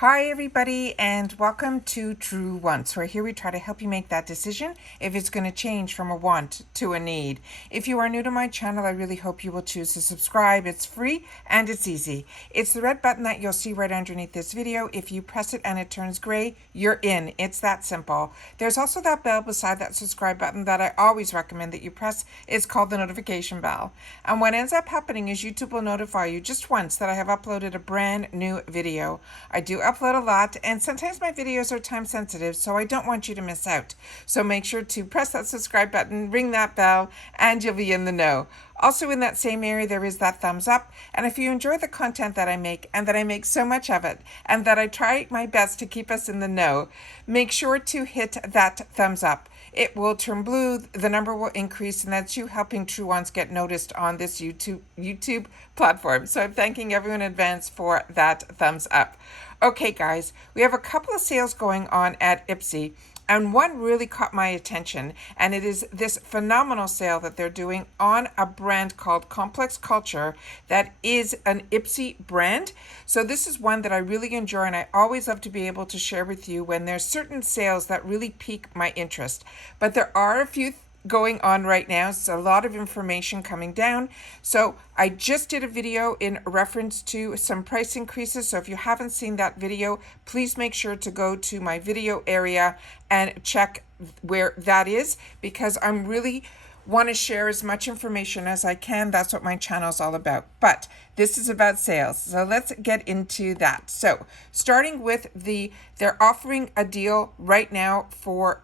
Hi everybody and welcome to True Wants, where here we try to help you make that decision if it's going to change from a want to a need. If you are new to my channel, I really hope you will choose to subscribe. It's free and it's easy. It's the red button that you'll see right underneath this video. If you press it and it turns gray, you're in. It's that simple. There's also that bell beside that subscribe button that I always recommend that you press. It's called the notification bell. And what ends up happening is YouTube will notify you just once that I have uploaded a brand new video. I do upload a lot, and sometimes my videos are time sensitive, so I don't want you to miss out. So make sure to press that subscribe button, ring that bell, and you'll be in the know. Also in that same area, there is that thumbs up. And if you enjoy the content that I make, and that I make so much of it, and that I try my best to keep us in the know, make sure to hit that thumbs up. It will turn blue, the number will increase, and that's you helping True Ones get noticed on this YouTube platform. So I'm thanking everyone in advance for that thumbs up. Okay, guys, we have a couple of sales going on at IPSY, and one really caught my attention, and it is this phenomenal sale that they're doing on a brand called Complex Culture that is an IPSY brand. So this is one that I really enjoy, and I always love to be able to share with you when there's certain sales that really pique my interest. But there are a few going on right now. It's a lot of information coming down. So I just did a video in reference to some price increases. So if you haven't seen that video, please make sure to go to my video area and check where that is, because I'm really want to share as much information as I can. That's what my channel is all about. But this is about sales. So let's get into that. So starting with they're offering a deal right now for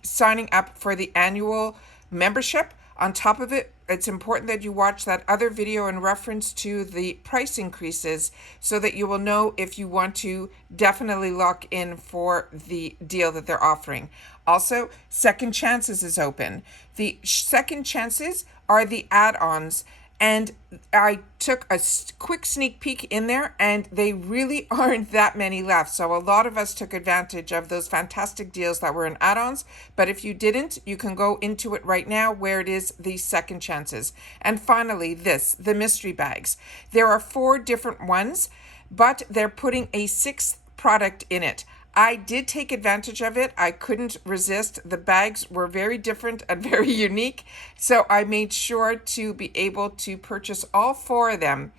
signing up for the annual membership. On top of it, it's important that you watch that other video in reference to the price increases so that you will know if you want to definitely lock in for the deal that they're offering. Also, Second Chances is open. The Second Chances are the add-ons, and I took a quick sneak peek in there, and they really aren't that many left. So a lot of us took advantage of those fantastic deals that were in add-ons. But if you didn't, you can go into it right now where it is the Second Chances. And finally, the mystery bags. There are 4 different ones, but they're putting a 6th product in it. I did take advantage of it. I couldn't resist. The bags were very different and very unique. So I made sure to be able to purchase all 4 of them.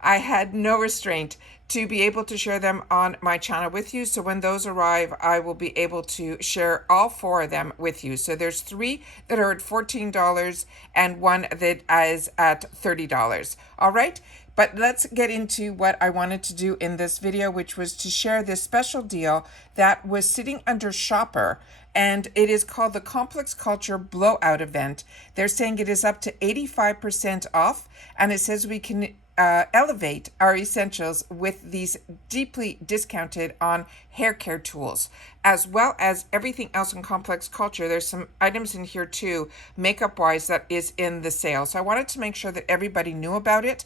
I had no restraint to be able to share them on my channel with you. So when those arrive, I will be able to share all 4 of them with you. So there's 3 that are at $14 and 1 that is at $30. All right. But let's get into what I wanted to do in this video, which was to share this special deal that was sitting under Shopper, and it is called the Complex Culture Blowout event. They're saying it is up to 85% off, and it says we can elevate our essentials with these deeply discounted on hair care tools, as well as everything else in Complex Culture. There's some items in here too, makeup wise, that is in the sale. So I wanted to make sure that everybody knew about it.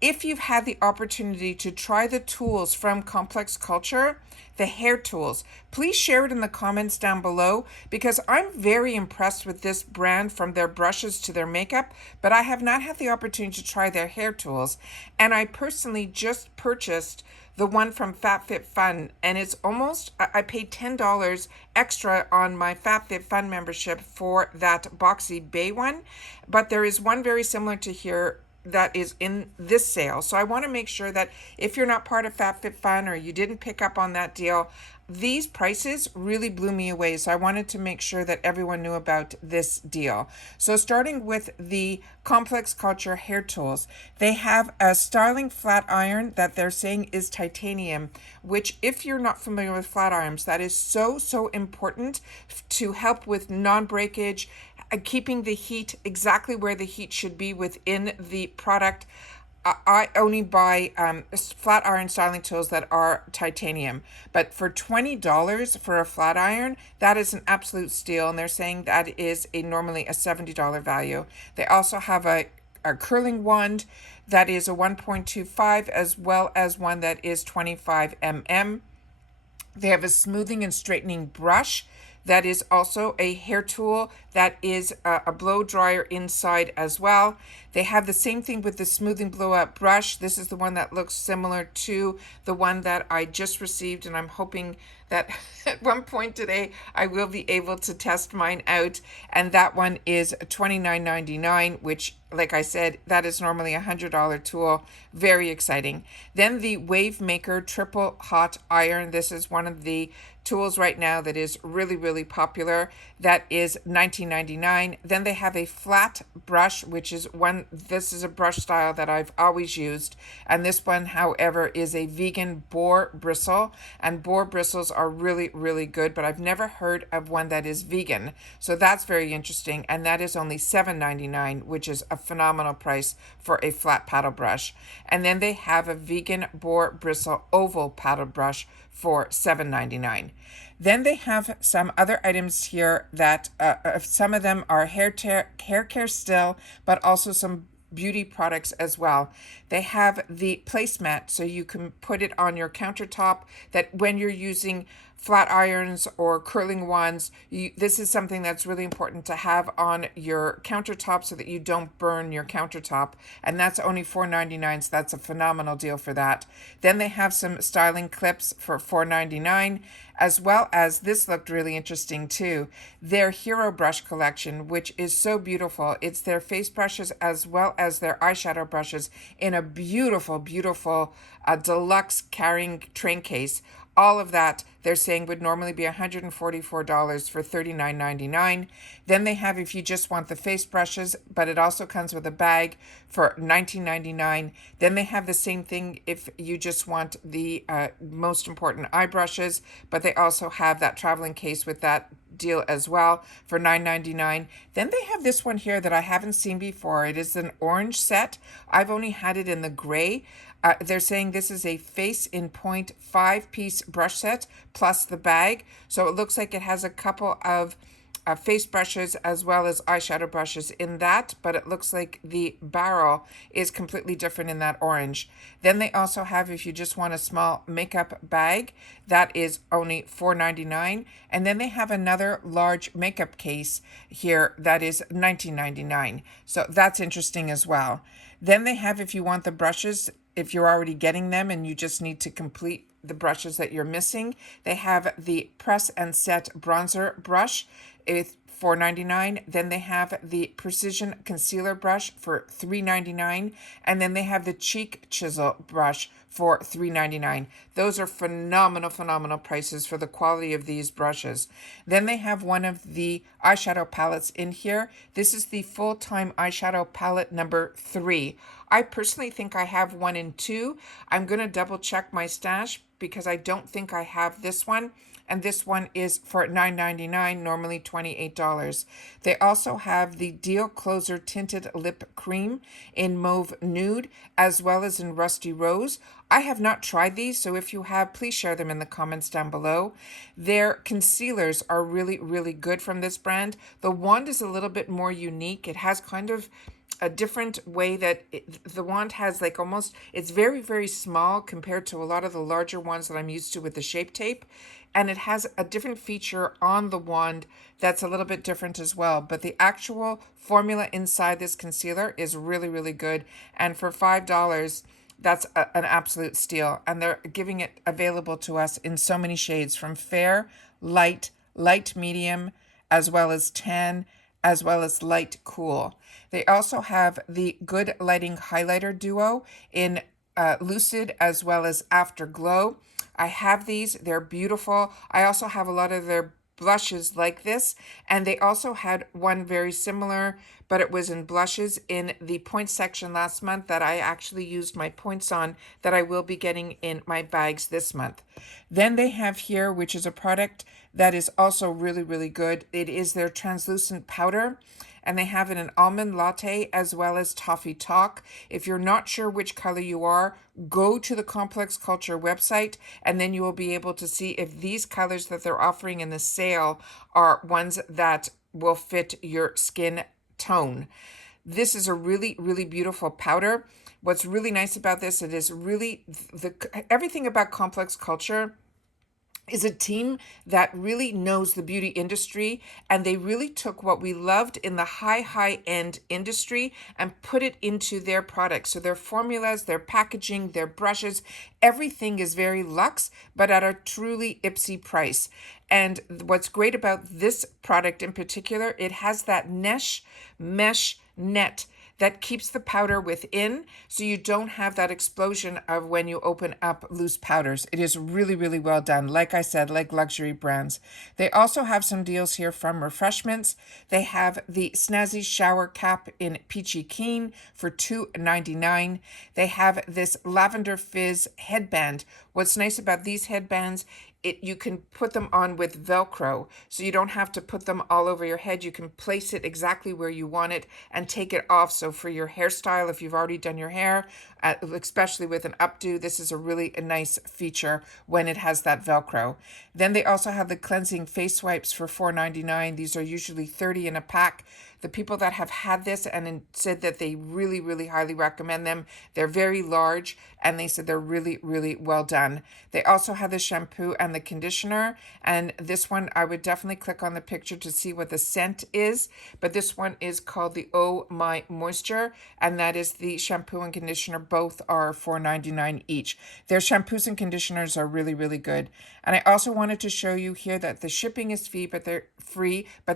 If you've had the opportunity to try the tools from Complex Culture, the hair tools, please share it in the comments down below, because I'm very impressed with this brand, from their brushes to their makeup, but I have not had the opportunity to try their hair tools. And I personally just purchased the one from FabFitFun, and it's almost, I paid $10 extra on my FabFitFun membership for that Boxy Bay one, but there is one very similar to here that is in this sale. So I want to make sure that if you're not part of FabFitFun or you didn't pick up on that deal, these prices really blew me away. So I wanted to make sure that everyone knew about this deal. So starting with the Complex Culture hair tools, they have a styling flat iron that they're saying is titanium, which, if you're not familiar with flat irons, that is so important to help with non-breakage, keeping the heat exactly where the heat should be within the product. I only buy flat iron styling tools that are titanium, but for $20 for a flat iron, that is an absolute steal. And they're saying that is normally a $70 value. They also have a curling wand that is a 1.25, as well as one that is 25 mm. They have a smoothing and straightening brush that is also a hair tool that is a blow dryer inside as well. They have the same thing with the smoothing blowout brush. This is the one that looks similar to the one that I just received, and I'm hoping that at one point today I will be able to test mine out. And that one is $29.99, which, like I said, that is normally a $100 tool. Very exciting. Then the Wave Maker Triple Hot Iron. This is one of the tools right now that is really, really popular. That is $19.99. Then they have a flat brush, which is one, this is a brush style that I've always used. And this one, however, is a vegan boar bristle. And boar bristles are really, really good, but I've never heard of one that is vegan. So that's very interesting. And that is only $7.99, which is a phenomenal price for a flat paddle brush. And then they have a vegan boar bristle oval paddle brush for $7.99. Then they have some other items here that some of them are hair care still, but also some beauty products as well. They have the placemat, so you can put it on your countertop, that when you're using flat irons or curling wands, this is something that's really important to have on your countertop so that you don't burn your countertop. And that's only $4.99, so that's a phenomenal deal for that. Then they have some styling clips for $4.99, as well as, this looked really interesting too, their Hero Brush collection, which is so beautiful. It's their face brushes as well as their eyeshadow brushes in a beautiful, beautiful deluxe carrying train case. All of that, they're saying, would normally be $144 for $39.99. Then they have, if you just want the face brushes, but it also comes with a bag, for $19.99. Then they have the same thing if you just want the most important eye brushes, but they also have that traveling case with that deal as well for $9.99. Then they have this one here that I haven't seen before. It is an orange set. I've only had it in the gray. They're saying this is a face in point 5-piece brush set plus the bag. So it looks like it has a couple of face brushes as well as eyeshadow brushes in that, but it looks like the barrel is completely different in that orange. Then they also have, if you just want a small makeup bag, that is only $4.99. And then they have another large makeup case here that is $19.99. So that's interesting as well. Then they have, if you want the brushes, if you're already getting them and you just need to complete the brushes that you're missing, they have the Press and Set Bronzer Brush for $4.99. Then they have the Precision Concealer Brush for $3.99. And then they have the Cheek Chisel Brush for $3.99. Those are phenomenal, phenomenal prices for the quality of these brushes. Then they have one of the eyeshadow palettes in here. This is the Full-Time Eyeshadow Palette number 3. I personally think I have 1 and 2. I'm going to double check my stash because I don't think I have this one. And this one is for $9.99, normally $28. They also have the Deal Closer Tinted Lip Cream in Mauve Nude, as well as in Rusty Rose. I have not tried these, so if you have, please share them in the comments down below. Their concealers are really, really good from this brand. The wand is a little bit more unique. It has kind of a different way that the wand has, like, almost, it's very, very small compared to a lot of the larger ones that I'm used to with the Shape Tape. And it has a different feature on the wand that's a little bit different as well. But the actual formula inside this concealer is really, really good. And for $5, that's an absolute steal. And they're giving it available to us in so many shades, from fair, light, light medium, as well as tan, as well as light cool. They also have the Good Lighting Highlighter Duo in Lucid as well as Afterglow. I have these. They're beautiful. I also have a lot of their blushes like this, and they also had one very similar, but it was in blushes in the points section last month that I actually used my points on, that I will be getting in my bags this month. Then they have here, which is a product that is also really, really good. It is their translucent powder, and they have it in Almond Latte as well as Toffee Talk. If you're not sure which color you are, go to the Complex Culture website, and then you will be able to see if these colors that they're offering in the sale are ones that will fit your skin tone. This is a really, really beautiful powder. What's really nice about this, it is really, everything about Complex Culture is a team that really knows the beauty industry, and they really took what we loved in the high end industry and put it into their products. So their formulas, their packaging, their brushes, everything is very luxe, but at a truly IPSY price. And what's great about this product in particular, it has that mesh net that keeps the powder within, so you don't have that explosion of when you open up loose powders. It is really, really well done. Like I said, like luxury brands. They also have some deals here from Refreshments. They have the Snazzy Shower Cap in Peachy Keen for $2.99. They have this Lavender Fizz headband. What's nice about these headbands, you can put them on with Velcro, so you don't have to put them all over your head. You can place it exactly where you want it and take it off. So for your hairstyle, if you've already done your hair, especially with an updo, this is a really nice feature when it has that Velcro. Then they also have the cleansing face wipes for $4.99. These are usually 30 in a pack. The people that have had this and said that they really, really highly recommend them. They're very large, and they said they're really, really well done. They also have the shampoo and the conditioner, and this one I would definitely click on the picture to see what the scent is, but this one is called the Oh My Moisture, and that is the shampoo and conditioner. Both are $4.99 each. Their shampoos and conditioners are really, really good. And I also wanted to show you here that the shipping is free, but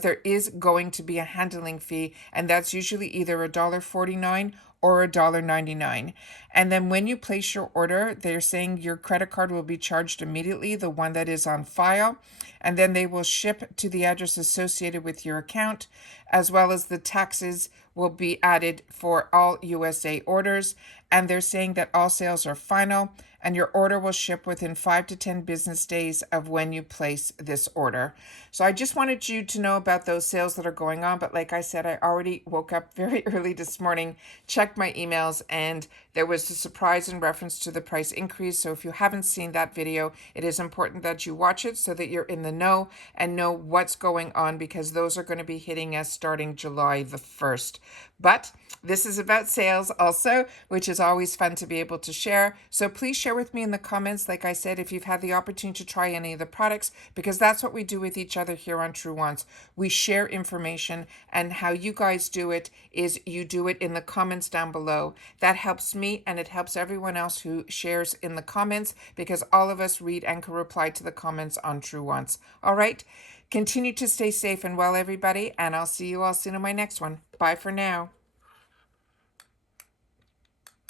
there is going to be a handling fee, and that's usually either $1.49 or $1.99. And then when you place your order, they're saying your credit card will be charged immediately, the one that is on file, and then they will ship to the address associated with your account, as well as the taxes will be added for all USA orders. And they're saying that all sales are final, and your order will ship within 5 to 10 business days of when you place this order. So I just wanted you to know about those sales that are going on. But like I said, I already woke up very early this morning, checked my emails, and there was a surprise in reference to the price increase. So if you haven't seen that video, it is important that you watch it so that you're in the know and know what's going on, because those are going to be hitting us starting July the 1st. But this is about sales also, which is always fun to be able to share. So please share with me in the comments, like I said, if you've had the opportunity to try any of the products, because that's what we do with each other here on True Wants. We share information, and how you guys do it is you do it in the comments down below. That helps me, and it helps everyone else who shares in the comments, because all of us read and can reply to the comments on True Wants. All right? Continue to stay safe and well, everybody, and I'll see you all soon in my next one. Bye for now.